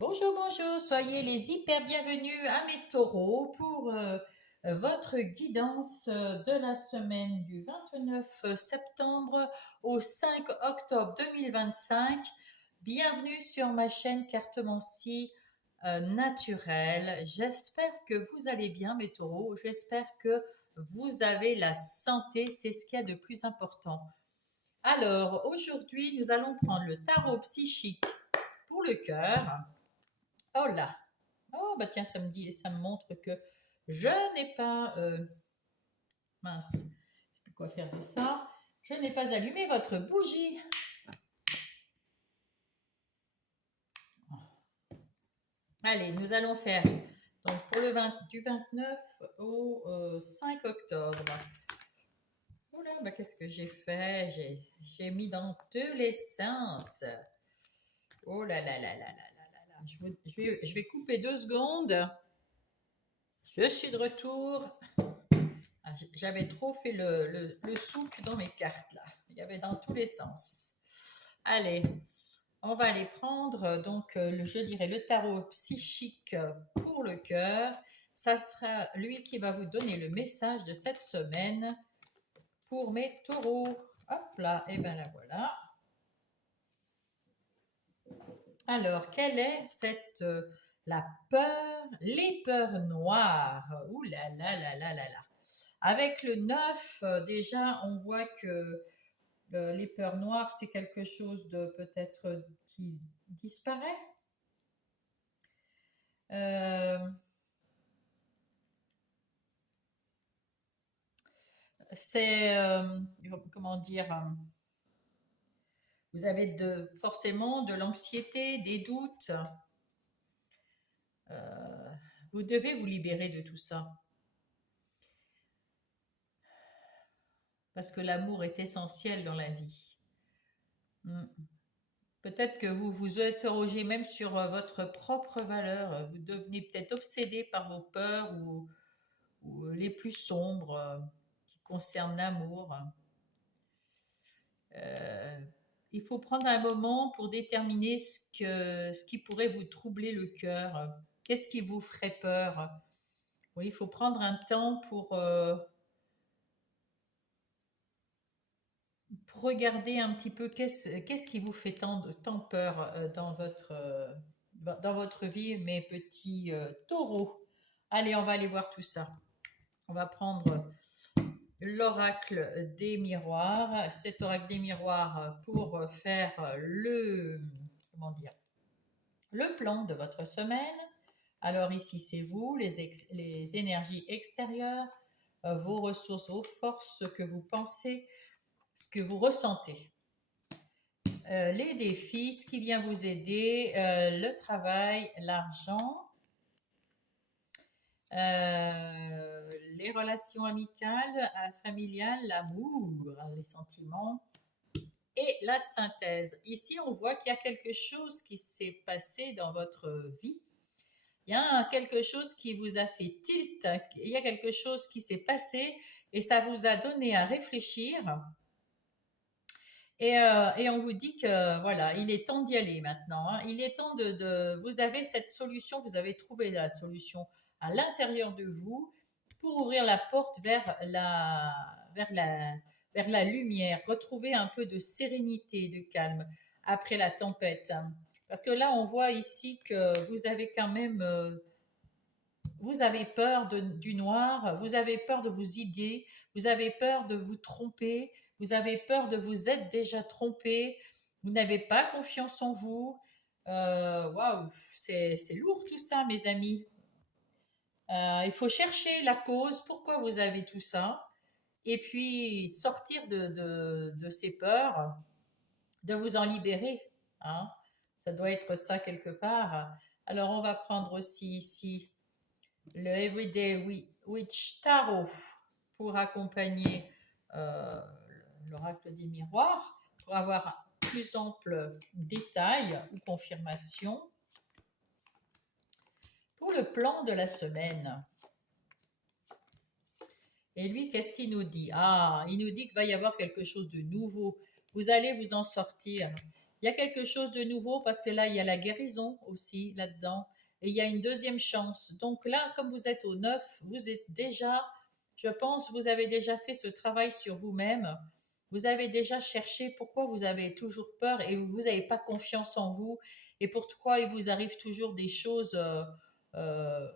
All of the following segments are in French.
Bonjour, bonjour, soyez les hyper bienvenus à mes taureaux pour votre guidance de la semaine du 29 septembre au 5 octobre 2025. Bienvenue sur ma chaîne Cartomancie naturelle. J'espère que vous allez bien mes taureaux, j'espère que vous avez la santé, c'est ce qu'il y a de plus important. Alors aujourd'hui nous allons prendre le tarot psychique pour le cœur. Oh là! Oh bah tiens, ça me montre que je n'ai pas mince, je sais plus quoi faire de ça. Je n'ai pas allumé votre bougie. Allez, nous allons faire donc pour du 29 au 5 octobre. Oh là, bah qu'est-ce que j'ai fait? J'ai mis dans tous les sens. Oh là là là là là là là là. Je vais couper 2 secondes. Je suis de retour. J'avais trop fait le souk dans mes cartes là. Il y avait dans tous les sens. Allez, on va aller prendre donc je dirais le tarot psychique pour le cœur. Ça sera lui qui va vous donner le message de cette semaine pour mes taureaux. Hop là, et bien la voilà. Alors, quelle est la peur, les peurs noires? Ouh là là là là là là. Avec le 9, déjà, on voit que les peurs noires, c'est quelque chose de peut-être qui disparaît. Euh, c'est, comment dire, vous avez forcément de l'anxiété, des doutes. Euh, vous devez vous libérer de tout ça. Parce que l'amour est essentiel dans la vie. Hmm. Peut-être que vous vous interrogez même sur votre propre valeur. Vous devenez peut-être obsédé par vos peurs ou les plus sombres qui concernent l'amour. Euh, il faut prendre un moment pour déterminer ce qui pourrait vous troubler le cœur. Qu'est-ce qui vous ferait peur? Oui, il faut prendre un temps pour regarder un petit peu qu'est-ce qui vous fait tant peur dans votre vie, mes petits taureaux. Allez, on va aller voir tout ça. On va prendre l'oracle des miroirs. Cet oracle des miroirs pour faire comment dire, le plan de votre semaine. Alors ici, c'est vous, les énergies extérieures, vos ressources, vos forces, ce que vous pensez, ce que vous ressentez. Les défis, ce qui vient vous aider, le travail, l'argent, les relations amicales, familiales, l'amour, les sentiments et la synthèse. Ici, on voit qu'il y a quelque chose qui s'est passé dans votre vie. Il y a quelque chose qui vous a fait tilt, il y a quelque chose qui s'est passé et ça vous a donné à réfléchir. Et on vous dit que voilà, il est temps d'y aller maintenant, hein. Il est temps vous avez cette solution, vous avez trouvé la solution à l'intérieur de vous pour ouvrir la porte vers la, vers la lumière, retrouver un peu de sérénité, de calme après la tempête, hein. Parce que là, on voit ici que vous avez quand même, vous avez peur du noir, vous avez peur de vos idées, vous avez peur de vous tromper, vous avez peur de vous être déjà trompé, vous n'avez pas confiance en vous. Waouh, c'est lourd tout ça, mes amis. Il faut chercher la cause, pourquoi vous avez tout ça, et puis sortir de ces peurs, de vous en libérer, hein. Ça doit être ça quelque part. Alors on va prendre aussi ici le Everyday Witch Tarot pour accompagner euh, l'oracle des miroirs, pour avoir plus ample détail ou confirmation pour le plan de la semaine. Et lui, qu'est-ce qu'il nous dit? Ah, il nous dit qu'il va y avoir quelque chose de nouveau. Vous allez vous en sortir. il y a quelque chose de nouveau parce que là, il y a la guérison aussi là-dedans. Et il y a une deuxième chance. Donc là, comme vous êtes au 9, vous êtes déjà, je pense, vous avez déjà fait ce travail sur vous-même. Vous avez déjà cherché pourquoi vous avez toujours peur et vous n'avez pas confiance en vous et pourquoi il vous arrive toujours des choses euh,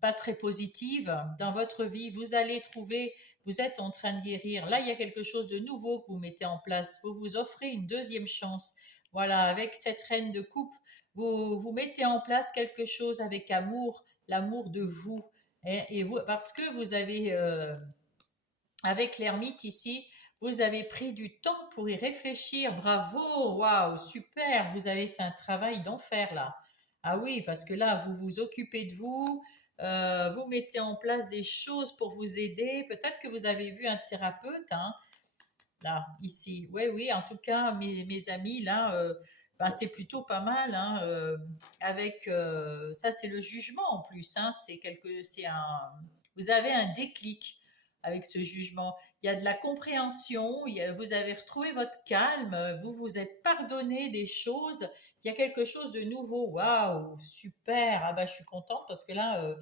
pas très positives dans votre vie. Vous allez trouver, vous êtes en train de guérir. Là, il y a quelque chose de nouveau que vous mettez en place. Vous vous offrez une deuxième chance. Voilà, avec cette reine de coupe, vous mettez en place quelque chose avec amour, l'amour de vous. Et vous, parce que vous avez, avec l'ermite ici, vous avez pris du temps pour y réfléchir. Bravo, waouh, super, vous avez fait un travail d'enfer là. Ah oui, parce que là, vous vous occupez de vous, vous mettez en place des choses pour vous aider. Peut-être que vous avez vu un thérapeute, hein, là, ici. Oui, oui, en tout cas, mes amis, là, ben, c'est plutôt pas mal, hein, avec, ça, c'est le jugement en plus, hein, vous avez un déclic avec ce jugement. Il y a de la compréhension, vous avez retrouvé votre calme, vous vous êtes pardonné des choses, il y a quelque chose de nouveau. Waouh, super. Ah bah, je suis contente parce que là,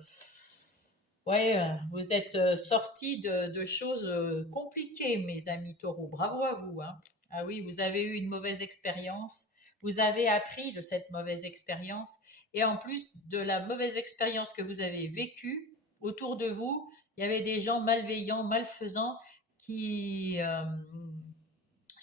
ouais, vous êtes sortis de choses compliquées, mes amis taureaux. Bravo à vous, hein. Ah oui, vous avez eu une mauvaise expérience. Vous avez appris de cette mauvaise expérience. Et en plus de la mauvaise expérience que vous avez vécue, autour de vous, il y avait des gens malveillants, malfaisants, qui,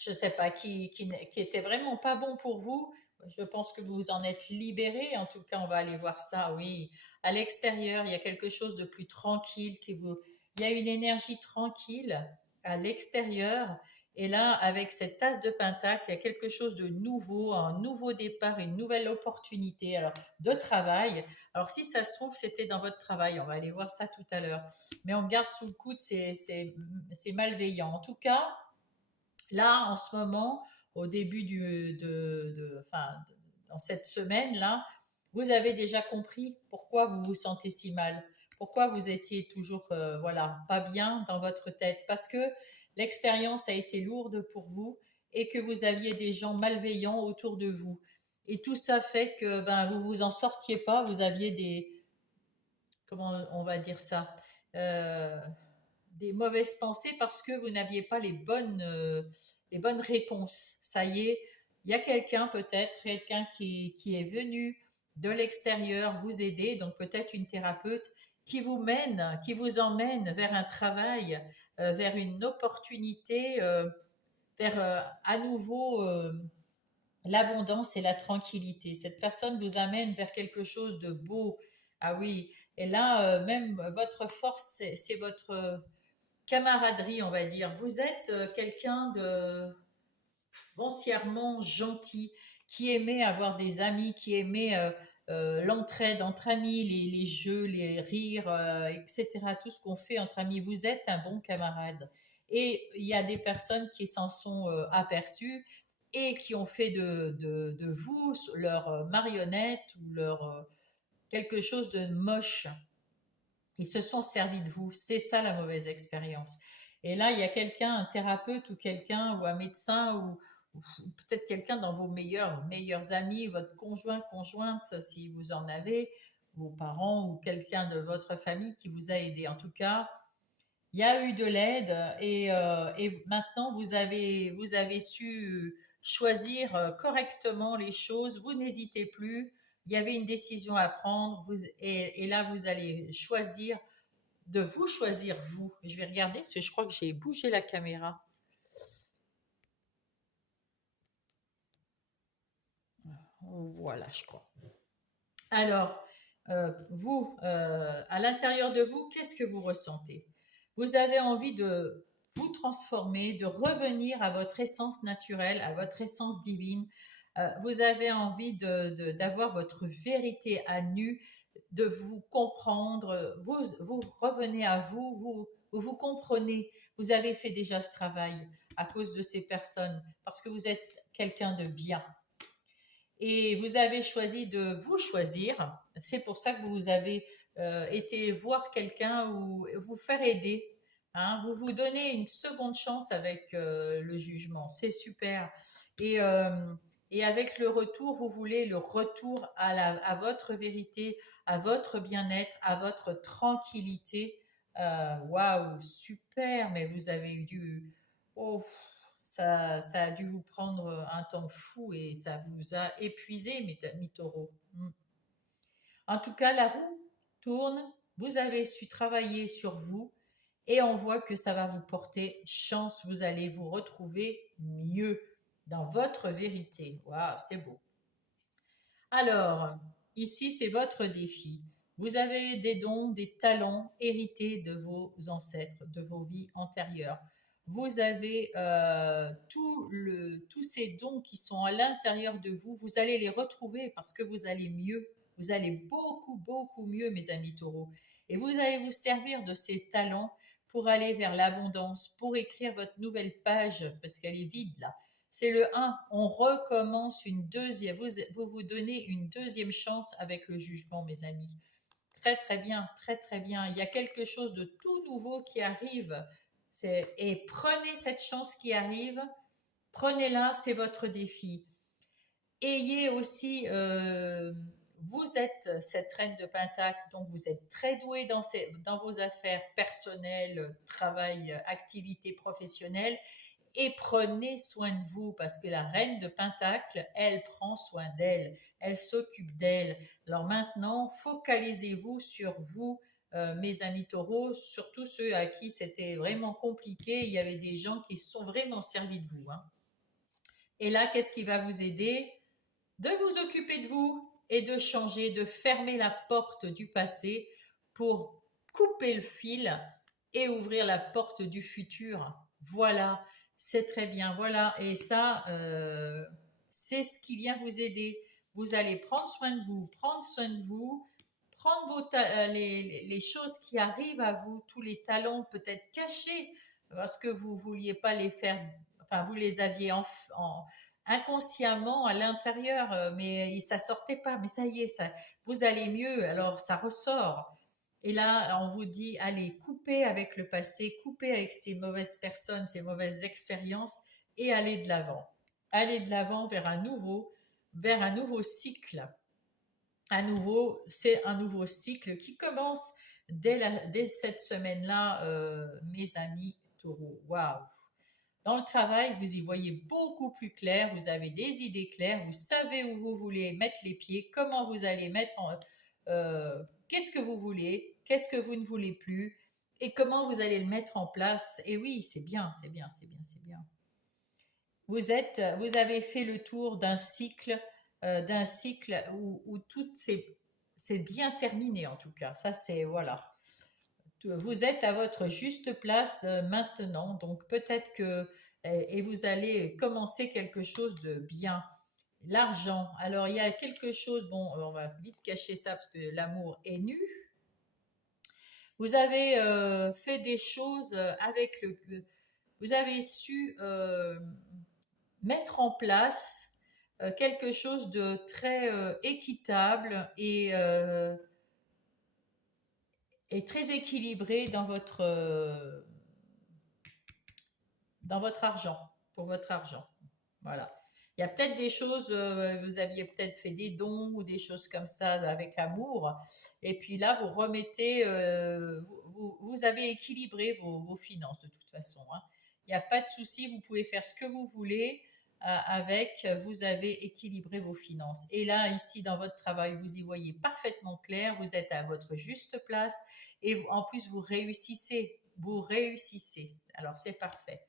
je sais pas, qui étaient vraiment pas bons pour vous. Je pense que vous vous en êtes libéré. En tout cas, on va aller voir ça. Oui, à l'extérieur, il y a quelque chose de plus tranquille il y a une énergie tranquille à l'extérieur. Et là, avec cette tasse de pentacle, il y a quelque chose de nouveau, un nouveau départ, une nouvelle opportunité alors, de travail. Alors, si ça se trouve, c'était dans votre travail. On va aller voir ça tout à l'heure. Mais on garde sous le coude, c'est malveillant. En tout cas, là, en ce moment, au début enfin, dans cette semaine-là, vous avez déjà compris pourquoi vous vous sentez si mal, pourquoi vous étiez toujours, voilà, pas bien dans votre tête, parce que l'expérience a été lourde pour vous et que vous aviez des gens malveillants autour de vous. Et tout ça fait que ben, vous vous en sortiez pas, vous aviez comment on va dire ça, euh, des mauvaises pensées parce que vous n'aviez pas les bonnes réponses. Ça y est, il y a quelqu'un peut-être, quelqu'un qui est venu de l'extérieur vous aider, donc peut-être une thérapeute qui vous emmène vers un travail, vers une opportunité, vers à nouveau l'abondance et la tranquillité. Cette personne vous amène vers quelque chose de beau. Ah oui, et là, même votre force, c'est votre camaraderie, on va dire. Vous êtes quelqu'un de foncièrement gentil, qui aimait avoir des amis, qui aimait l'entraide entre amis, les jeux, les rires, etc. Tout ce qu'on fait entre amis. Vous êtes un bon camarade. Et il y a des personnes qui s'en sont aperçues et qui ont fait de vous leur marionnette ou leur quelque chose de moche. Ils se sont servis de vous. C'est ça la mauvaise expérience. Et là, il y a quelqu'un, un thérapeute ou quelqu'un, ou un médecin, ou peut-être quelqu'un dans vos meilleurs amis, votre conjoint, conjointe, si vous en avez, vos parents ou quelqu'un de votre famille qui vous a aidé. En tout cas, il y a eu de l'aide et maintenant vous avez su choisir correctement les choses. Vous n'hésitez plus. Il y avait une décision à prendre et là vous allez choisir de vous choisir vous. Je vais regarder parce que je crois que j'ai bougé la caméra. Voilà, je crois. Alors, vous, à l'intérieur de vous, qu'est-ce que vous ressentez? Vous avez envie de vous transformer, de revenir à votre essence naturelle, à votre essence divine. Vous avez envie d'avoir votre vérité à nu, de vous comprendre. Vous revenez à vous, vous comprenez. Vous avez fait déjà ce travail à cause de ces personnes, parce que vous êtes quelqu'un de bien et vous avez choisi de vous choisir. C'est pour ça que vous avez été voir quelqu'un ou vous faire aider. Hein. Vous vous donnez une seconde chance avec le jugement. C'est super. Et Et avec le retour, vous voulez le retour à votre vérité, à votre bien-être, à votre tranquillité. Waouh, super, mais vous avez eu du... Oh, ça a dû vous prendre un temps fou et ça vous a épuisé, mes taureaux. Mm. En tout cas, la roue tourne, vous avez su travailler sur vous et on voit que ça va vous porter chance, vous allez vous retrouver mieux dans votre vérité. Waouh, c'est beau. Alors, ici, c'est votre défi. Vous avez des dons, des talents hérités de vos ancêtres, de vos vies antérieures. Vous avez tous ces dons qui sont à l'intérieur de vous. Vous allez les retrouver parce que vous allez mieux. Vous allez beaucoup, beaucoup mieux, mes amis taureaux. Et vous allez vous servir de ces talents pour aller vers l'abondance, pour écrire votre nouvelle page, parce qu'elle est vide là. C'est le 1. On recommence une deuxième. Vous vous donnez une deuxième chance avec le jugement, mes amis. Très, très bien, très, très bien. Il y a quelque chose de tout nouveau qui arrive. Et prenez cette chance qui arrive. Prenez-la, c'est votre défi. Ayez aussi, vous êtes cette reine de Pentacle, donc vous êtes très doué dans vos affaires personnelles, travail, activités professionnelles et prenez soin de vous parce que la reine de Pentacle, elle prend soin d'elle, elle s'occupe d'elle. Alors maintenant, focalisez-vous sur vous, mes amis taureaux, surtout ceux à qui c'était vraiment compliqué. Il y avait des gens qui se sont vraiment servis de vous, hein. Et là, qu'est-ce qui va vous aider? De vous occuper de vous et de changer, de fermer la porte du passé pour couper le fil et ouvrir la porte du futur. Voilà, c'est très bien. Voilà, et ça, c'est ce qui vient vous aider. Vous allez prendre soin de vous, prendre soin de vous, prendre les choses qui arrivent à vous, tous les talents peut-être cachés parce que vous ne vouliez pas les faire, enfin vous les aviez inconsciemment à l'intérieur, mais ça sortait pas. Mais ça y est, ça, vous allez mieux, alors ça ressort. Et là, on vous dit, allez, coupez avec le passé, coupez avec ces mauvaises personnes, ces mauvaises expériences, et allez de l'avant. Allez de l'avant vers un nouveau cycle. À nouveau, c'est un nouveau cycle qui commence dès cette semaine-là, mes amis taureaux. Waouh! Dans le travail, vous y voyez beaucoup plus clair, vous avez des idées claires, vous savez où vous voulez mettre les pieds, comment vous allez qu'est-ce que vous voulez, qu'est-ce que vous ne voulez plus, et comment vous allez le mettre en place. Et oui, c'est bien, c'est bien, c'est bien, c'est bien. Vous avez fait le tour d'un cycle où c'est bien terminé en tout cas. Ça, c'est voilà. Vous êtes à votre juste place maintenant, donc peut-être que et vous allez commencer quelque chose de bien. L'argent. Alors il y a quelque chose. Bon, on va vite cacher ça parce que l'amour est nu. Vous avez fait des choses avec vous avez su mettre en place quelque chose de très équitable et très équilibré dans votre argent, pour votre argent. Voilà. Il y a peut-être des choses, vous aviez peut-être fait des dons ou des choses comme ça avec amour. Et puis là, vous remettez, vous avez équilibré vos finances de toute façon, hein. Il n'y a pas de souci, vous pouvez faire ce que vous voulez avec, vous avez équilibré vos finances. Et là, ici, dans votre travail, vous y voyez parfaitement clair, vous êtes à votre juste place et en plus, vous réussissez. Vous réussissez. Alors, c'est parfait.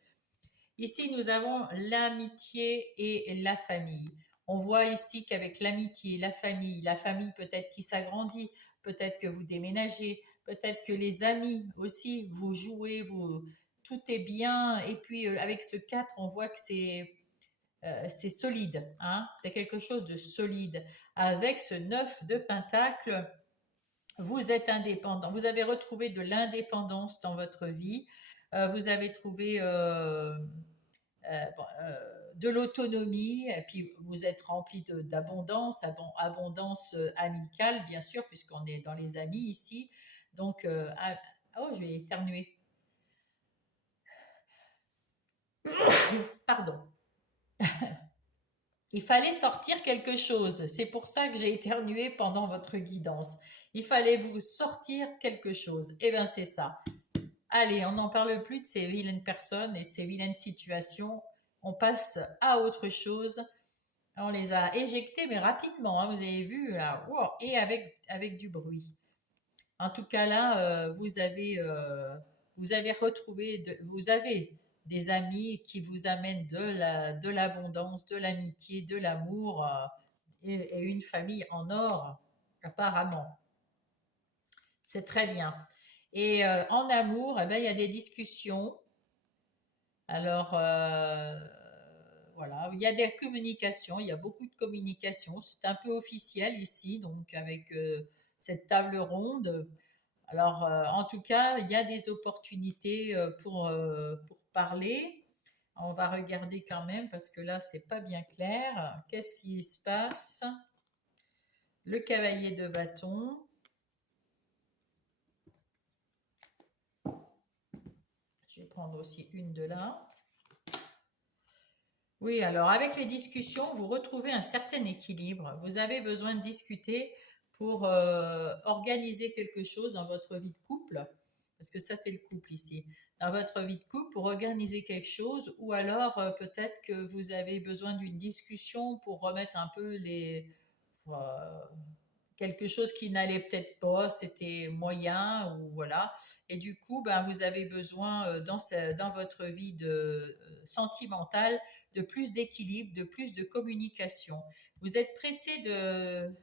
Ici, nous avons l'amitié et la famille. On voit ici qu'avec l'amitié, la famille peut-être qui s'agrandit, peut-être que vous déménagez, peut-être que les amis aussi, vous jouez, tout est bien. Et puis avec ce 4, on voit que c'est solide, hein, c'est quelque chose de solide. Avec ce 9 de Pentacle, vous êtes indépendant, vous avez retrouvé de l'indépendance dans votre vie, vous avez trouvé de l'autonomie, et puis vous êtes rempli d'abondance, abondance amicale, bien sûr, puisqu'on est dans les amis ici. Donc, oh, je vais éternuer. Pardon. Il fallait sortir quelque chose. C'est pour ça que j'ai éternué pendant votre guidance. Il fallait vous sortir quelque chose. Eh bien, c'est ça. Allez, on n'en parle plus de ces vilaines personnes et ces vilaines situations. On passe à autre chose. On les a éjectés, mais rapidement, hein, vous avez vu là, wow, et avec du bruit. En tout cas là, vous avez retrouvé, vous avez des amis qui vous amènent de l'abondance, de l'amitié, de l'amour et une famille en or, apparemment. C'est très bien. Et en amour, eh ben, il y a des discussions. Alors, voilà, il y a des communications, il y a beaucoup de communications. C'est un peu officiel ici, donc avec cette table ronde. Alors, en tout cas, il y a des opportunités pour parler. On va regarder quand même parce que là, c'est pas bien clair. Qu'est-ce qui se passe? Le cavalier de bâton. Je vais prendre aussi une de là. Oui, alors avec les discussions, vous retrouvez un certain équilibre. Vous avez besoin de discuter pour organiser quelque chose dans votre vie de couple, parce que ça c'est le couple ici. Dans votre vie de couple, pour organiser quelque chose, ou alors peut-être que vous avez besoin d'une discussion pour remettre un peu quelque chose qui n'allait peut-être pas, c'était moyen ou voilà. Et du coup, ben, vous avez besoin dans votre vie sentimentale de plus d'équilibre, de plus de communication. Vous êtes pressé de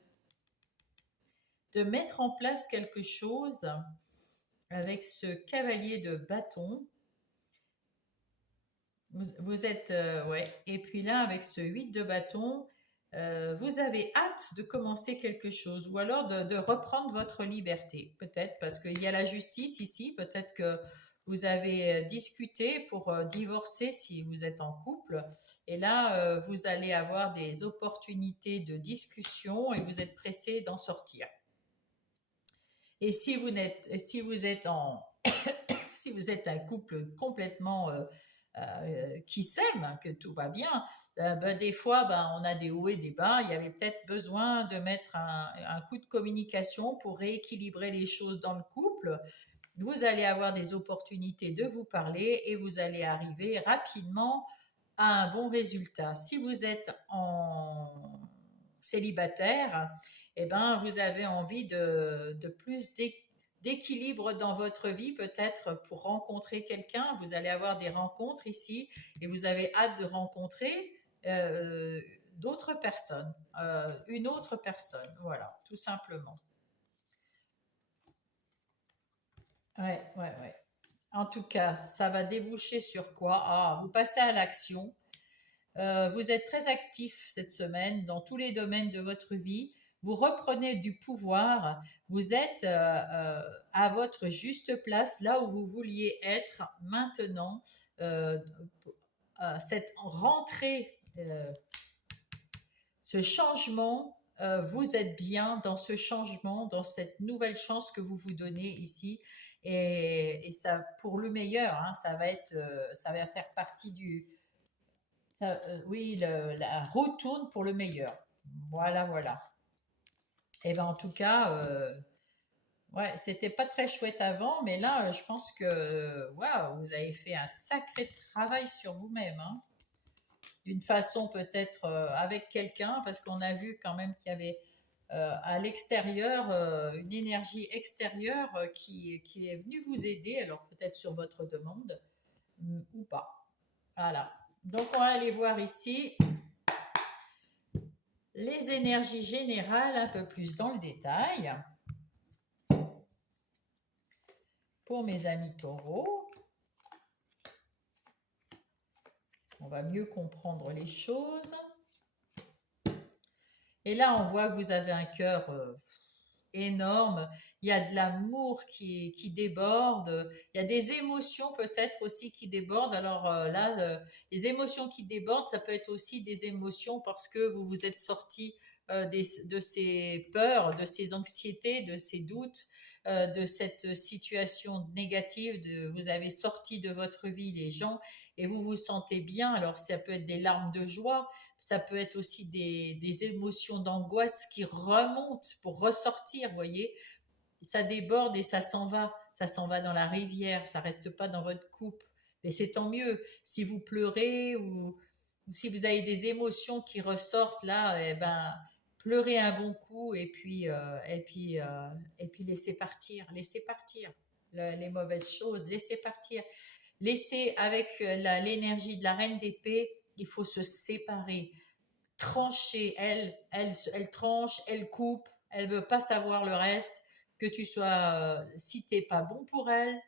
mettre en place quelque chose avec ce cavalier de bâton. Vous êtes, ouais. Et puis là, avec ce 8 de bâton, vous avez hâte de commencer quelque chose ou alors de reprendre votre liberté, peut-être parce qu'il y a la justice ici, peut-être que vous avez discuté pour divorcer si vous êtes en couple, et là, vous allez avoir des opportunités de discussion et vous êtes pressé d'en sortir. Et si vous êtes si vous êtes un couple complètement qui s'aime, que tout va bien, ben, des fois, ben, on a des hauts et des bas. Il y avait peut-être besoin de mettre un coup de communication pour rééquilibrer les choses dans le couple. Vous allez avoir des opportunités de vous parler et vous allez arriver rapidement à un bon résultat. Si vous êtes en célibataire, eh ben, vous avez envie de plus d'équilibre dans votre vie, peut-être pour rencontrer quelqu'un. Vous allez avoir des rencontres ici et vous avez hâte de rencontrer euh, d'autres personnes, une autre personne, voilà, tout simplement. Ouais, ouais, ouais. En tout cas, ça va déboucher sur quoi? Ah, vous passez à l'action. Vous êtes très actif cette semaine dans tous les domaines de votre vie. Vous reprenez du pouvoir. Vous êtes à votre juste place, là où vous vouliez être maintenant. Euh, cette rentrée, ce changement, vous êtes bien dans ce changement, dans cette nouvelle chance que vous vous donnez ici. Et ça, pour le meilleur, hein, ça va faire partie oui, la roue tourne pour le meilleur. Voilà, voilà. Et ben en tout cas, ouais, c'était pas très chouette avant, mais là, je pense que, waouh, vous avez fait un sacré travail sur vous-même, hein. D'une façon peut-être avec quelqu'un, parce qu'on a vu quand même qu'il y avait à l'extérieur une énergie extérieure qui est venue vous aider, alors peut-être sur votre demande ou pas. Voilà. Donc on va aller voir ici les énergies générales un peu plus dans le détail pour mes amis taureaux. On va mieux comprendre les choses. Et là, on voit que vous avez un cœur énorme. Il y a de l'amour qui déborde. Il y a des émotions peut-être aussi qui débordent. Alors là, les émotions qui débordent, ça peut être aussi des émotions parce que vous vous êtes sorti de ces peurs, de ces anxiétés, de ces doutes, de cette situation négative. Vous avez sorti de votre vie les gens et vous vous sentez bien. Alors ça peut être des larmes de joie, ça peut être aussi des émotions d'angoisse qui remontent pour ressortir, vous voyez. Ça déborde et ça s'en va dans la rivière, ça reste pas dans votre coupe. Mais c'est tant mieux. Si vous pleurez ou si vous avez des émotions qui ressortent là, eh ben, pleurez un bon coup et puis laissez partir les mauvaises choses, laissez partir. Laissez avec l'énergie de la reine d'épée, il faut se séparer, trancher. Elle tranche, elle coupe, elle veut pas savoir le reste. Que tu sois, si t'es pas bon pour elle,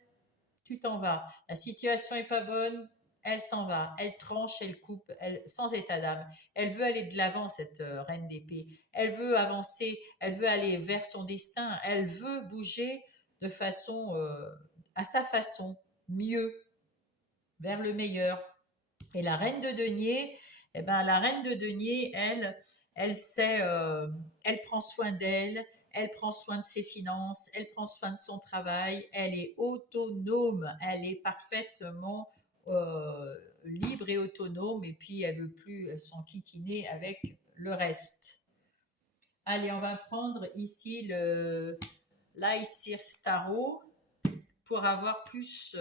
tu t'en vas. La situation est pas bonne, elle s'en va. Elle tranche, elle coupe, elle, sans état d'âme. Elle veut aller de l'avant, cette reine d'épée. Elle veut avancer, elle veut aller vers son destin. Elle veut bouger de façon, à sa façon, mieux, vers le meilleur. Et la reine de denier, eh ben, la reine de denier, elle sait, elle prend soin d'elle, elle prend soin de ses finances, elle prend soin de son travail, elle est autonome, elle est parfaitement libre et autonome, et puis elle veut plus s'enquiquiner avec le reste. Allez, on va prendre ici le l'Aesir Tarot pour avoir plus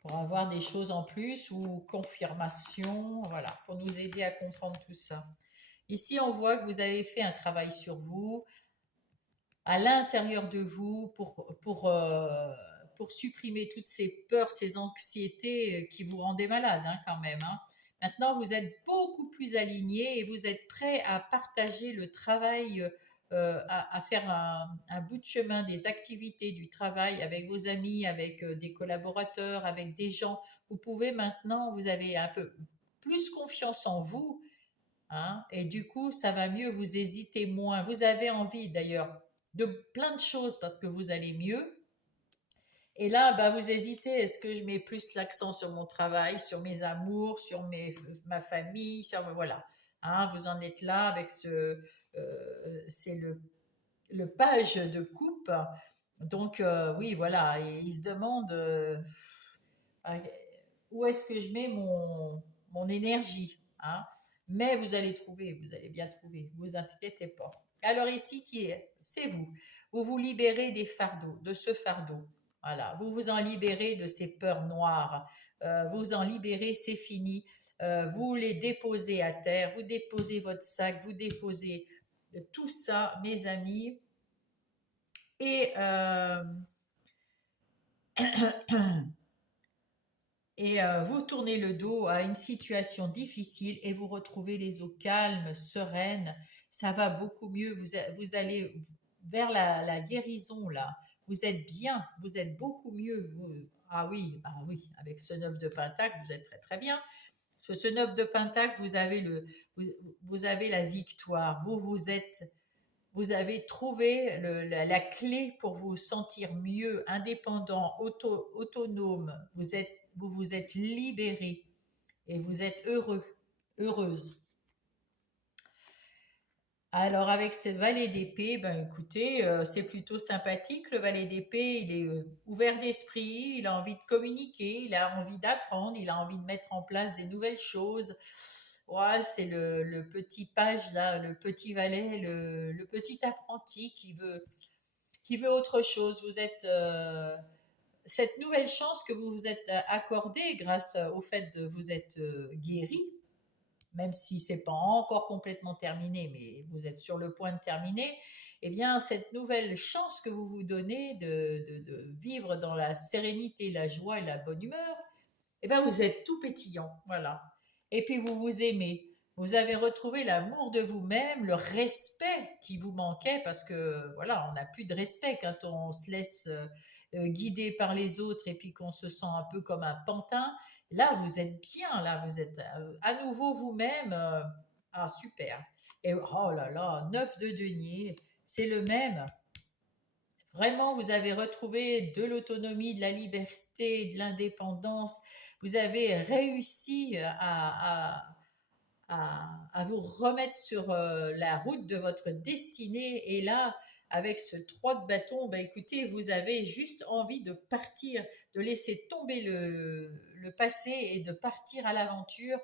pour avoir des choses en plus ou confirmation, voilà, pour nous aider à comprendre tout ça. Ici, on voit que vous avez fait un travail sur vous, à l'intérieur de vous, pour supprimer toutes ces peurs, ces anxiétés qui vous rendaient malade quand même. Hein. Maintenant, vous êtes beaucoup plus aligné et vous êtes prêt à partager le travail, à faire un bout de chemin des activités, du travail avec vos amis, avec des collaborateurs, avec des gens. Vous pouvez maintenant, vous avez un peu plus confiance en vous. Hein, et du coup, ça va mieux, vous hésitez moins. Vous avez envie d'ailleurs de plein de choses parce que vous allez mieux. Et là, bah, vous hésitez, est-ce que je mets plus l'accent sur mon travail, sur mes amours, ma famille, voilà. Hein, vous en êtes là avec c'est le page de coupe. Donc, oui, voilà, et il se demande euh, où est-ce que je mets mon énergie. Hein. Mais vous allez bien trouver, ne vous inquiétez pas. Alors ici, c'est vous. Vous vous libérez des fardeaux, de ce fardeau. Voilà, vous vous en libérez de ces peurs noires. Vous en libérez, c'est fini. Vous les déposez à terre, vous déposez votre sac, vous déposez tout ça, mes amis. Et, vous tournez le dos à une situation difficile et vous retrouvez les eaux calmes, sereines. Ça va beaucoup mieux. Vous allez vers la guérison là. Vous êtes bien, vous êtes beaucoup mieux. Ah oui, avec ce 9 de Pentacle, vous êtes très très bien. Ce 9 de Pentacle, vous, vous avez la victoire. Vous avez trouvé la clé pour vous sentir mieux, indépendant, autonome. Vous vous êtes libéré et vous êtes heureux, heureuse. Alors avec ce valet d'épée, ben écoutez, c'est plutôt sympathique. Le valet d'épée, il est ouvert d'esprit, il a envie de communiquer, il a envie d'apprendre, il a envie de mettre en place des nouvelles choses. Ouais, c'est le petit page là, le petit valet, le petit apprenti qui veut autre chose. Vous êtes cette nouvelle chance que vous vous êtes accordée grâce au fait de vous être guéri, même si c'est pas encore complètement terminé, mais vous êtes sur le point de terminer, eh bien, cette nouvelle chance que vous vous donnez de vivre dans la sérénité, la joie et la bonne humeur, eh bien, vous êtes tout pétillant, voilà. Et puis, vous vous aimez. Vous avez retrouvé l'amour de vous-même, le respect qui vous manquait, parce que, voilà, on n'a plus de respect quand on se laisse guider par les autres et puis qu'on se sent un peu comme un pantin. Là, vous êtes bien, là, vous êtes à nouveau vous-même. Ah, super. Et oh là là, 9 de denier, c'est le même. Vraiment, vous avez retrouvé de l'autonomie, de la liberté, de l'indépendance. Vous avez réussi à vous remettre sur la route de votre destinée. Et là, avec ce 3 de bâton, ben écoutez, vous avez juste envie de partir, de laisser tomber le passé et de partir à l'aventure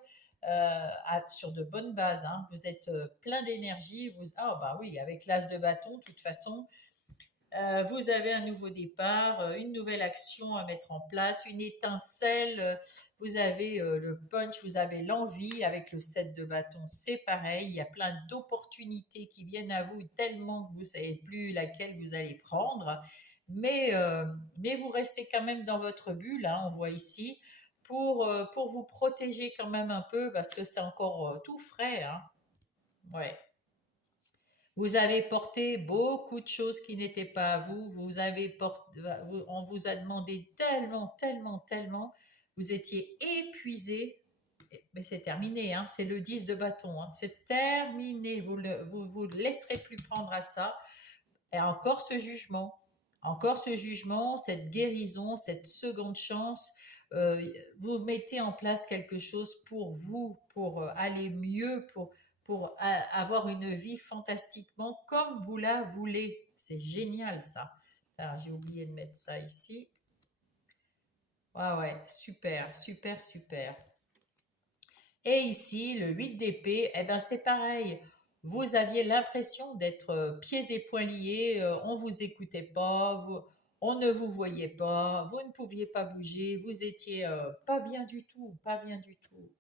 sur de bonnes bases, hein. Vous êtes plein d'énergie. Ah bah oui, avec l'as de bâton, de toute façon, vous avez un nouveau départ, une nouvelle action à mettre en place, une étincelle, vous avez le punch, vous avez l'envie. Avec le 7 de bâton, c'est pareil, il y a plein d'opportunités qui viennent à vous tellement que vous ne savez plus laquelle vous allez prendre. Mais vous restez quand même dans votre bulle, hein, on voit ici, pour vous protéger quand même un peu parce que c'est encore tout frais, hein. Ouais. Vous avez porté beaucoup de choses qui n'étaient pas à vous. On vous a demandé tellement, tellement, tellement. Vous étiez épuisé. Mais c'est terminé, hein. C'est le 10 de bâton, hein. C'est terminé. Vous ne laisserez plus prendre à ça. Et encore ce jugement. Encore ce jugement, cette guérison, cette seconde chance. Euh, vous mettez en place quelque chose pour vous, pour aller mieux, pour avoir une vie fantastiquement comme vous la voulez. C'est génial ça. Ah, j'ai oublié de mettre ça ici. Ah ouais, super, super, super. Et ici, le 8 d'épée, eh ben c'est pareil. Vous aviez l'impression d'être pieds et poings liés, on ne vous écoutait pas, on ne vous voyait pas, vous ne pouviez pas bouger, vous étiez pas bien du tout, pas bien du tout.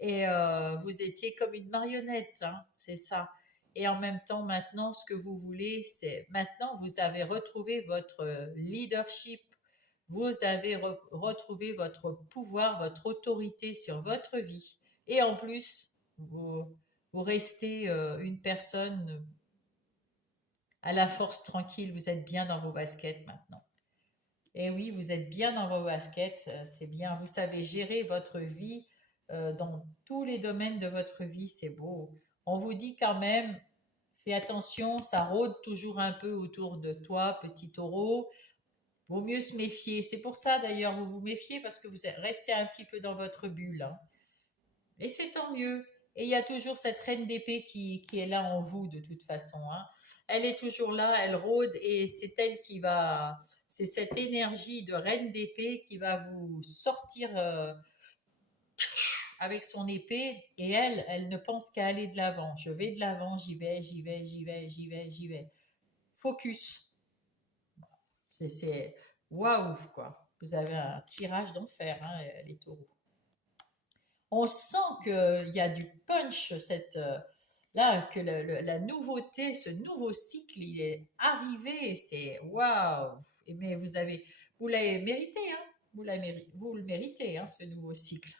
Et vous étiez comme une marionnette, hein, c'est ça. Et en même temps, maintenant, ce que vous voulez, c'est maintenant, vous avez retrouvé votre leadership, vous avez retrouvé votre pouvoir, votre autorité sur votre vie. Et en plus, vous restez une personne à la force tranquille, vous êtes bien dans vos baskets maintenant. Et oui, vous êtes bien dans vos baskets, c'est bien. Vous savez gérer votre vie dans tous les domaines de votre vie, c'est beau. On vous dit quand même, fais attention, ça rôde toujours un peu autour de toi, petit taureau. Vaut mieux se méfier. C'est pour ça d'ailleurs, vous vous méfiez parce que vous restez un petit peu dans votre bulle, hein. Et c'est tant mieux. Et il y a toujours cette reine d'épée qui est là en vous de toute façon, hein. Elle est toujours là, elle rôde et c'est elle qui va, c'est cette énergie de reine d'épée qui va vous sortir avec son épée et elle ne pense qu'à aller de l'avant. Je vais de l'avant, j'y vais, j'y vais, j'y vais, j'y vais, j'y vais. Focus. C'est waouh quoi. Vous avez un tirage d'enfer, hein, les taureaux. On sent qu'il y a du punch, là, que la nouveauté, ce nouveau cycle, il est arrivé, et c'est waouh! Mais vous l'avez mérité, hein? Vous le méritez, hein, ce nouveau cycle.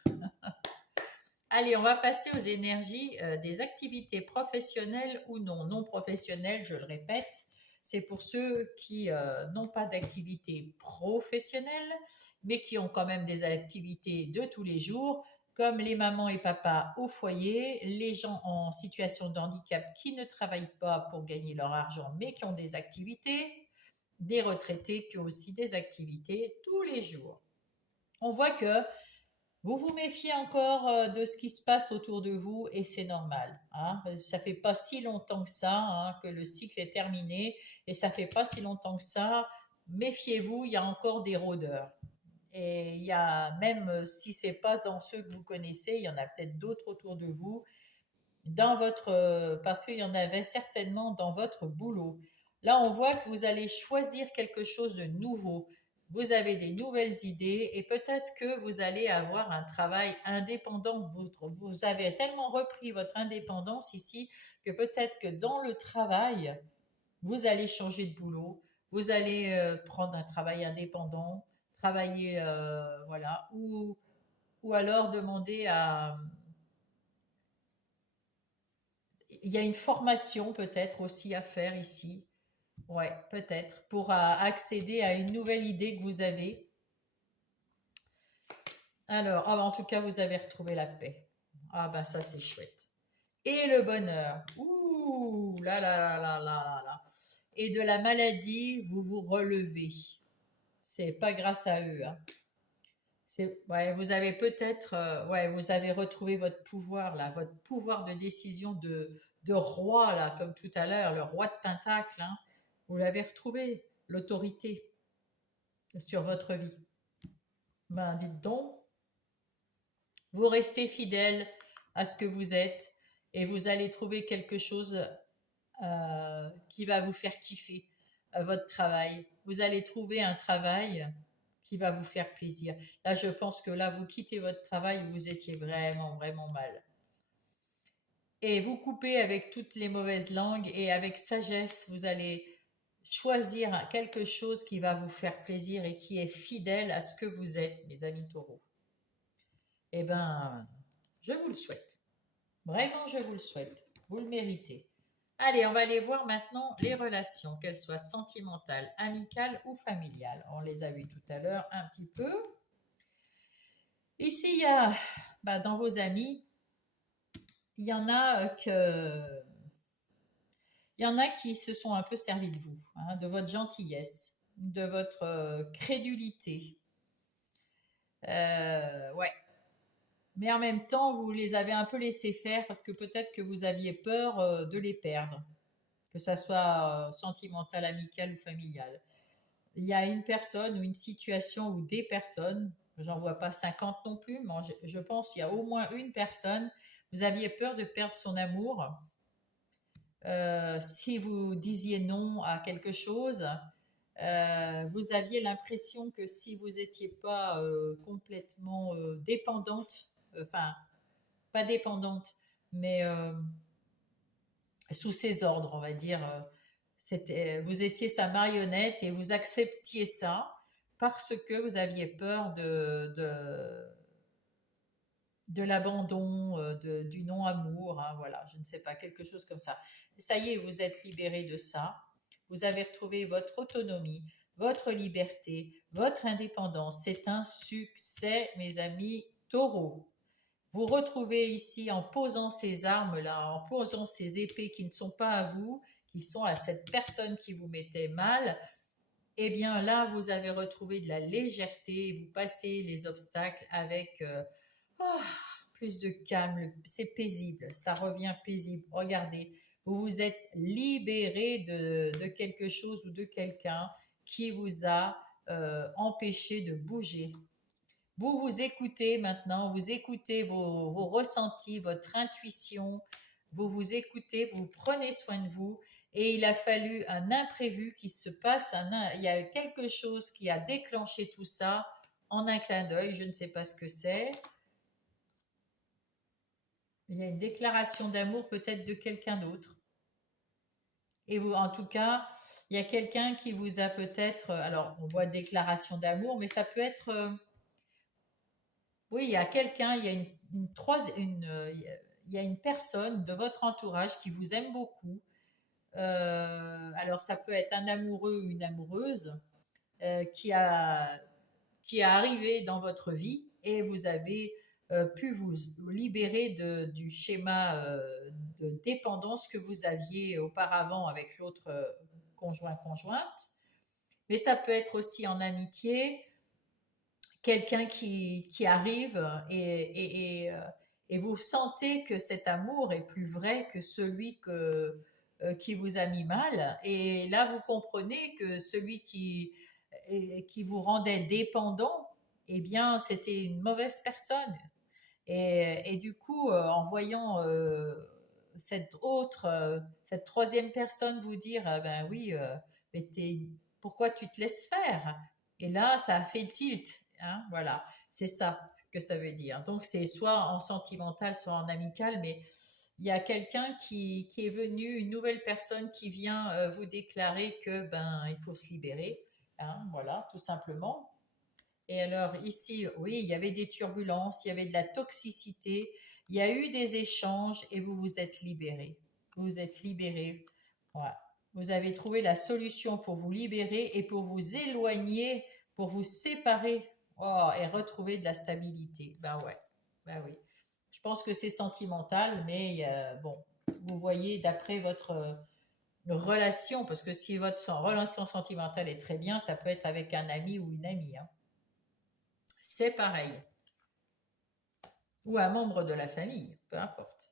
Allez, on va passer aux énergies des activités professionnelles ou non. Non professionnelles, je le répète, c'est pour ceux qui n'ont pas d'activité professionnelle, mais qui ont quand même des activités de tous les jours, comme les mamans et papas au foyer, les gens en situation de handicap qui ne travaillent pas pour gagner leur argent, mais qui ont des activités, des retraités qui ont aussi des activités tous les jours. On voit que vous vous méfiez encore de ce qui se passe autour de vous et c'est normal, hein. Ça fait pas si longtemps que ça, hein, que le cycle est terminé et ça fait pas si longtemps que ça. Méfiez-vous, il y a encore des rôdeurs. Et il y a même si c'est pas dans ceux que vous connaissez, il y en a peut-être d'autres autour de vous, parce qu'il y en avait certainement dans votre boulot. Là, on voit que vous allez choisir quelque chose de nouveau. Vous avez des nouvelles idées et peut-être que vous allez avoir un travail indépendant. Vous avez tellement repris votre indépendance ici que peut-être que dans le travail, vous allez changer de boulot. Vous allez prendre un travail indépendant, travailler, voilà, ou alors demander à, il y a une formation peut-être aussi à faire ici. Ouais, peut-être pour accéder à une nouvelle idée que vous avez. Alors, ah, en tout cas, vous avez retrouvé la paix. Ah ben ça c'est chouette. Et le bonheur. Ouh, là là là là là là. Et de la maladie, vous vous relevez. C'est pas grâce à eux, hein. Ouais, vous avez peut-être, ouais, vous avez retrouvé votre pouvoir là, votre pouvoir de décision de roi là, comme tout à l'heure, le roi de Pentacle, hein. Vous l'avez retrouvé, l'autorité sur votre vie. Ben, dites donc, vous restez fidèle à ce que vous êtes et vous allez trouver quelque chose qui va vous faire kiffer votre travail. Vous allez trouver un travail qui va vous faire plaisir. Là, je pense que là, vous quittez votre travail, vous étiez vraiment, vraiment mal. Et vous coupez avec toutes les mauvaises langues et avec sagesse, vous allez choisir quelque chose qui va vous faire plaisir et qui est fidèle à ce que vous êtes, mes amis taureaux. Eh bien, je vous le souhaite. Vraiment, je vous le souhaite. Vous le méritez. Allez, on va aller voir maintenant les relations, qu'elles soient sentimentales, amicales ou familiales. On les a vues tout à l'heure un petit peu. Ici, il y a, dans vos amis, il y en a il y en a qui se sont un peu servis de vous, hein, de votre gentillesse, de votre crédulité. Ouais. Mais en même temps, vous les avez un peu laissés faire parce que peut-être que vous aviez peur de les perdre, que ça soit sentimental, amical ou familial. Il y a une personne ou une situation ou des personnes, j'en vois pas 50 non plus, mais je pense qu'il y a au moins une personne, vous aviez peur de perdre son amour. Si vous disiez non à quelque chose, vous aviez l'impression que si vous n'étiez pas complètement dépendante, enfin, pas dépendante, mais sous ses ordres, on va dire, vous étiez sa marionnette et vous acceptiez ça parce que vous aviez peur de l'abandon, du non-amour, hein, voilà, je ne sais pas, quelque chose comme ça. Ça y est, vous êtes libéré de ça. Vous avez retrouvé votre autonomie, votre liberté, votre indépendance. C'est un succès, mes amis taureaux. Vous retrouvez ici en posant ces armes-là, en posant ces épées qui ne sont pas à vous, qui sont à cette personne qui vous mettait mal. Eh bien là, vous avez retrouvé de la légèreté, vous passez les obstacles avec oh, plus de calme, c'est paisible, ça revient paisible. Regardez, vous vous êtes libéré de quelque chose ou de quelqu'un qui vous a empêché de bouger. Vous vous écoutez maintenant, vous écoutez vos ressentis, votre intuition, vous vous écoutez, vous prenez soin de vous. Et il a fallu un imprévu qui se passe, il y a quelque chose qui a déclenché tout ça en un clin d'œil, je ne sais pas ce que c'est. Il y a une déclaration d'amour peut-être de quelqu'un d'autre. Et vous, en tout cas, il y a quelqu'un qui vous a peut-être, alors on voit déclaration d'amour, mais ça peut être, oui, il y a quelqu'un, il y a il y a une personne de votre entourage qui vous aime beaucoup. Alors ça peut être un amoureux ou une amoureuse euh, qui a, qui est arrivé dans votre vie et vous avez pu vous libérer du schéma de dépendance que vous aviez auparavant avec l'autre conjointe. Mais ça peut être aussi en amitié, quelqu'un qui arrive et vous sentez que cet amour est plus vrai que celui qui vous a mis mal. Et là, vous comprenez que celui qui vous rendait dépendant, eh bien, c'était une mauvaise personne. Et du coup, en voyant cette troisième personne vous dire, ah ben oui, mais pourquoi tu te laisses faire? Et là, ça a fait le tilt, hein, voilà, c'est ça que ça veut dire. Donc c'est soit en sentimental, soit en amical, mais il y a quelqu'un qui est venu, une nouvelle personne qui vient vous déclarer que ben il faut se libérer, hein, voilà, tout simplement. Et alors ici, oui, il y avait des turbulences, il y avait de la toxicité, il y a eu des échanges et vous vous êtes libéré. Vous vous êtes libéré. Voilà. Vous avez trouvé la solution pour vous libérer et pour vous éloigner, pour vous séparer et retrouver de la stabilité. Ben ouais, ben oui. Je pense que c'est sentimental, mais bon, vous voyez d'après votre relation, parce que si votre relation sentimentale est très bien, ça peut être avec un ami ou une amie, hein. C'est pareil. Ou un membre de la famille, peu importe.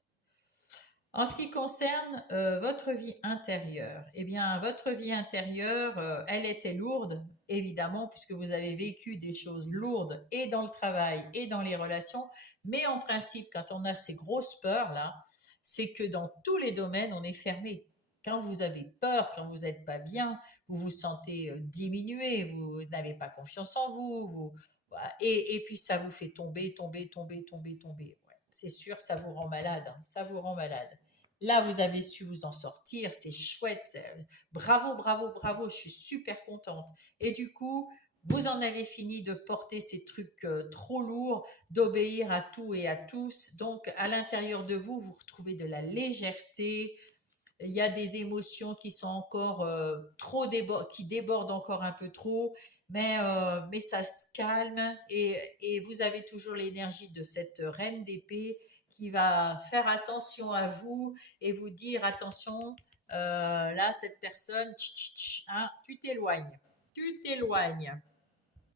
En ce qui concerne votre vie intérieure, eh bien, votre vie intérieure, elle était lourde, évidemment, puisque vous avez vécu des choses lourdes et dans le travail et dans les relations. Mais en principe, quand on a ces grosses peurs-là, c'est que dans tous les domaines, on est fermé. Quand vous avez peur, quand vous n'êtes pas bien, vous vous sentez diminué, vous n'avez pas confiance en vous, voilà. Et puis ça vous fait tomber, tomber, tomber, tomber, tomber. Ouais, c'est sûr, ça vous rend malade, hein, ça vous rend malade. Là, vous avez su vous en sortir, c'est chouette. Bravo, bravo, bravo, je suis super contente. Et du coup, vous en avez fini de porter ces trucs trop lourds, d'obéir à tout et à tous. Donc, à l'intérieur de vous, vous retrouvez de la légèreté. Il y a des émotions qui sont encore qui débordent encore un peu trop, mais ça se calme et vous avez toujours l'énergie de cette reine d'épée qui va faire attention à vous et vous dire attention, là, cette personne, hein, tu t'éloignes.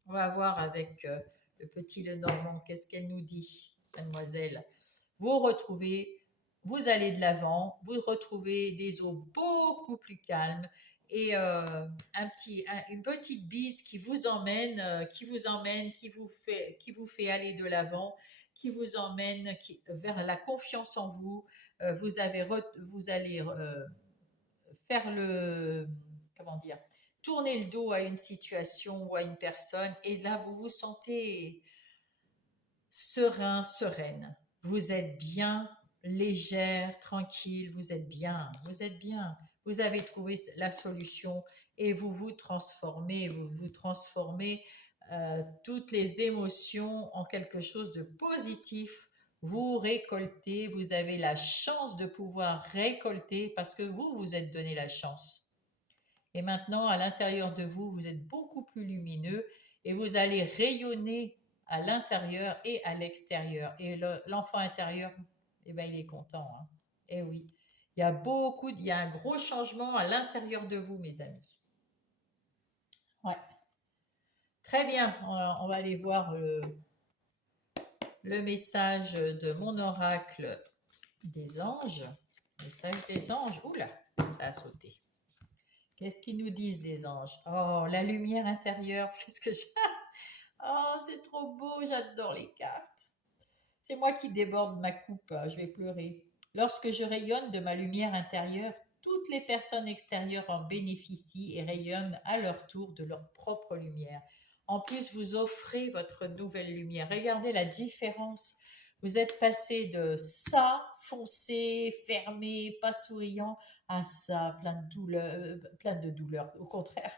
On va voir avec le petit Lenormand, qu'est-ce qu'elle nous dit, mademoiselle. Vous retrouvez, vous allez de l'avant, vous retrouvez des eaux beaucoup plus calmes et une petite bise qui vous fait aller de l'avant, qui vous emmène vers la confiance en vous. Vous allez faire comment dire, tourner le dos à une situation ou à une personne et là vous vous sentez serein, sereine. Vous êtes bien, légère, tranquille, vous êtes bien, vous êtes bien. Vous avez trouvé la solution et vous vous transformez toutes les émotions en quelque chose de positif. Vous récoltez, vous avez la chance de pouvoir récolter parce que vous vous êtes donné la chance. Et maintenant, à l'intérieur de vous, vous êtes beaucoup plus lumineux et vous allez rayonner à l'intérieur et à l'extérieur. Et l'enfant intérieur, eh ben, il est content, hein. Eh oui, il y a un gros changement à l'intérieur de vous, mes amis. Ouais, très bien. Alors, on va aller voir le message de mon oracle des anges. Message des anges. Oula, ça a sauté. Qu'est-ce qu'ils nous disent les anges? Oh, la lumière intérieure, qu'est-ce que j'ai... Oh, c'est trop beau, j'adore les cartes. C'est moi qui déborde ma coupe, je vais pleurer. Lorsque je rayonne de ma lumière intérieure, toutes les personnes extérieures en bénéficient et rayonnent à leur tour de leur propre lumière. En plus, vous offrez votre nouvelle lumière. Regardez la différence. Vous êtes passé de ça, foncé, fermé, pas souriant, à ça, plein de douleur, au contraire,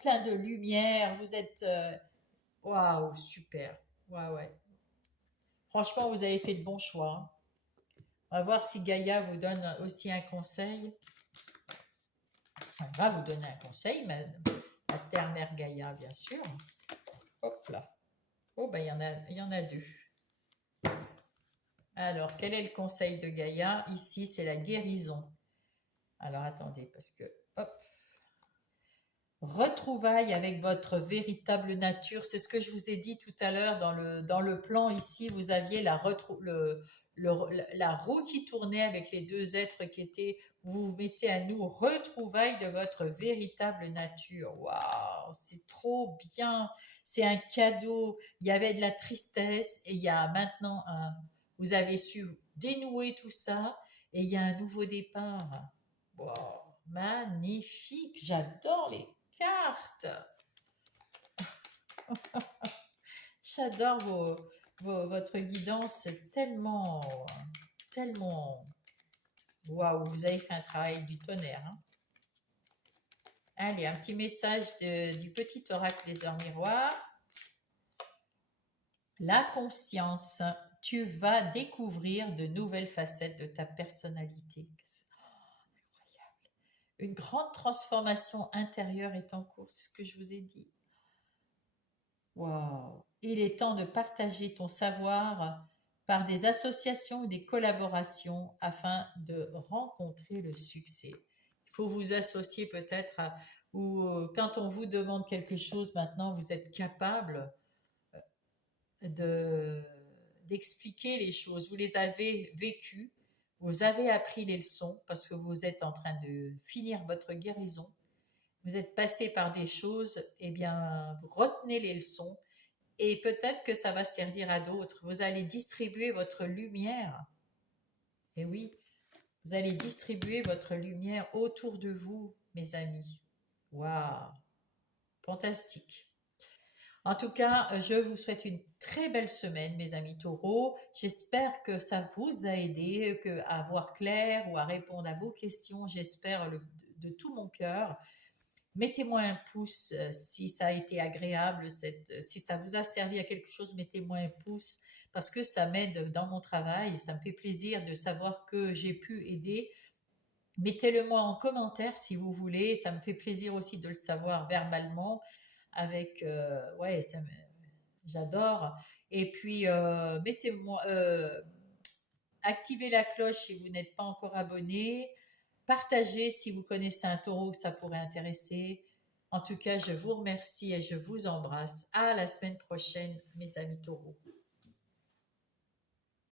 plein de lumière. Vous êtes, waouh, super. Ouais, ouais. Franchement, vous avez fait le bon choix, hein. On va voir si Gaïa vous donne aussi un conseil. Enfin, elle va vous donner un conseil, mais la terre-mère Gaïa, bien sûr. Hop là. Oh, ben il y en a deux. Alors, quel est le conseil de Gaïa? Ici, c'est la guérison. Alors, attendez, parce que, hop, retrouvailles avec votre véritable nature. C'est ce que je vous ai dit tout à l'heure dans le plan ici. Vous aviez la roue qui tournait avec les deux êtres qui étaient. Vous vous mettez à nous retrouvailles de votre véritable nature. Waouh, c'est trop bien. C'est un cadeau. Il y avait de la tristesse et il y a maintenant vous avez su dénouer tout ça et il y a un nouveau départ. Waouh, magnifique. J'adore les cartes. J'adore votre guidance, c'est tellement, tellement. Waouh, vous avez fait un travail du tonnerre, hein. Allez, un petit message du petit oracle des heures miroirs. La conscience, tu vas découvrir de nouvelles facettes de ta personnalité. Incroyable. Une grande transformation intérieure est en cours, c'est ce que je vous ai dit. Wow. Il est temps de partager ton savoir par des associations ou des collaborations afin de rencontrer le succès. Il faut vous associer peut-être ou quand on vous demande quelque chose maintenant, vous êtes capable de d'expliquer les choses. Vous les avez vécues, Vous avez appris les leçons parce que vous êtes en train de finir votre guérison. Vous êtes passé par des choses, eh bien, vous retenez les leçons et peut-être que ça va servir à d'autres. Vous allez distribuer votre lumière. Et oui, vous allez distribuer votre lumière autour de vous, mes amis. Waouh, fantastique. En tout cas, je vous souhaite une très belle semaine, mes amis taureaux. J'espère que ça vous a aidé, à voir clair ou à répondre à vos questions. J'espère de tout mon cœur. Mettez-moi un pouce si ça a été agréable, si ça vous a servi à quelque chose, mettez-moi un pouce parce que ça m'aide dans mon travail et ça me fait plaisir de savoir que j'ai pu aider. Mettez-le moi en commentaire si vous voulez, ça me fait plaisir aussi de le savoir verbalement avec ouais, j'adore. Et puis mettez-moi activez la cloche si vous n'êtes pas encore abonné. Partagez si vous connaissez un taureau que ça pourrait intéresser. En tout cas, je vous remercie et je vous embrasse. À la semaine prochaine, mes amis taureaux.